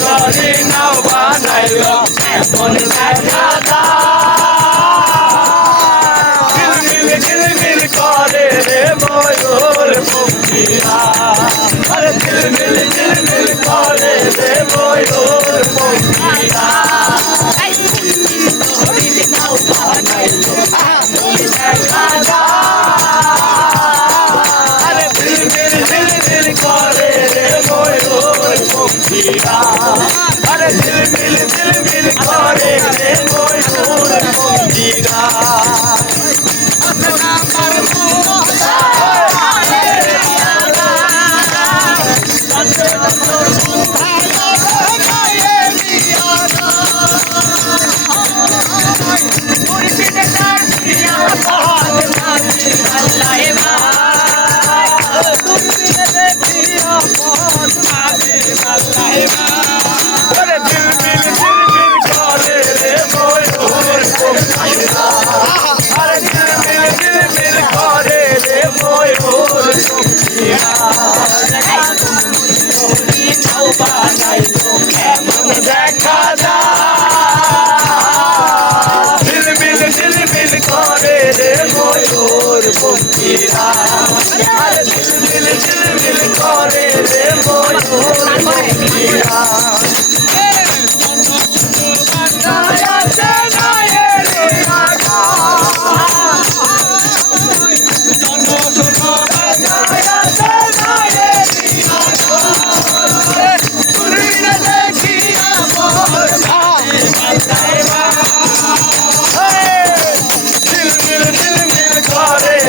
করে নাও বানাইল এমন সাজাদা ঝিলমিল করে রে ময়ূর পক্ষীরা আরে ঝিলমিল ঝিলমিল করে রে ময়ূর পক্ষীরা নাও বানাইল এমন সাজাদা আরে ঝিলমিল ঝিলমিল করে পঙ্খিরা আরে ঝিলমিল ঝিলমিল করে রে ময়ূর পঙ্খিরা দেখা ঝিলমিল ঝিলমিল করে রে ময়ূর পঙ্খিরা ঝিলমিল ঝিলমিল করে রে ময়ূর পঙ্খিরা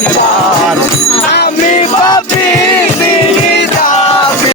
Goodbye.